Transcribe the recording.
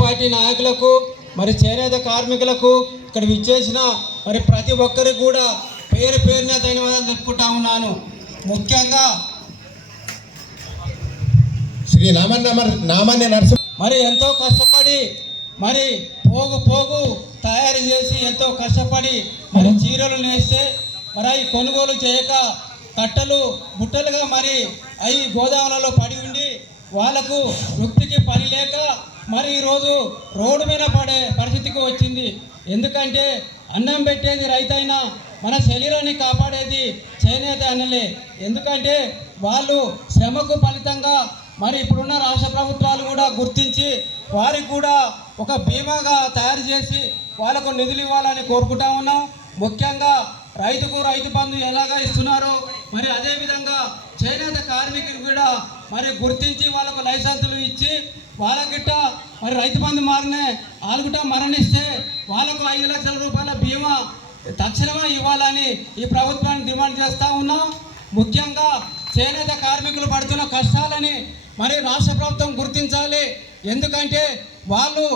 Party నాయకులకు మరి చేనేత కార్మికులకు ఇక్కడ విచ్చేసిన మరి ప్రతి ఒక్కరికి కూడా పేరు పేరున ధన్యవాదాలు చెప్పుకుంటా ఉన్నాను. ముఖ్యంగా శ్రీ నామన్య నరసింహ మరి ఎంతో కష్టపడి మరి పోగు తయారు చేసి ఎంతో కష్టపడి మరి చీరలు నేస్తే మరి అవి కొనుగోలు చేయక కట్టలు బుట్టలుగా మరి అవి గోదాములలో పడి ఉండి వాళ్ళకు వృత్తికి పని లేక మరి ఈరోజు రోడ్డు మీద పడే పరిస్థితికి వచ్చింది. ఎందుకంటే అన్నం పెట్టేది రైతైనా మన శరీరాన్ని కాపాడేది చేనేత అన్నలే. ఎందుకంటే వాళ్ళు శ్రమకు ఫలితంగా మరి ఇప్పుడున్న రాష్ట్ర ప్రభుత్వాలు కూడా గుర్తించి వారికి కూడా ఒక బీమాగా తయారు చేసి వాళ్ళకు నిధులు ఇవ్వాలని కోరుకుంటా ఉన్నాం. ముఖ్యంగా రైతుకు రైతు బంధు ఎలాగా ఇస్తున్నారో మరి అదేవిధంగా చేనేత కార్మికులు కూడా మరి గుర్తించి వాళ్ళకు లైసెన్సులు ఇచ్చి వాళ్ళకిట్ట మరి రైతు బంధు మారినే వాళ్ళకిట మరణిస్తే వాళ్ళకు 5 లక్షల రూపాయల బీమా తక్షణమే ఇవ్వాలని ఈ ప్రభుత్వాన్ని డిమాండ్ చేస్తూ ఉన్నాం. ముఖ్యంగా చేనేత కార్మికులు పడుతున్న కష్టాలని మరి రాష్ట్ర ప్రభుత్వం గుర్తించాలి. ఎందుకంటే వాళ్ళు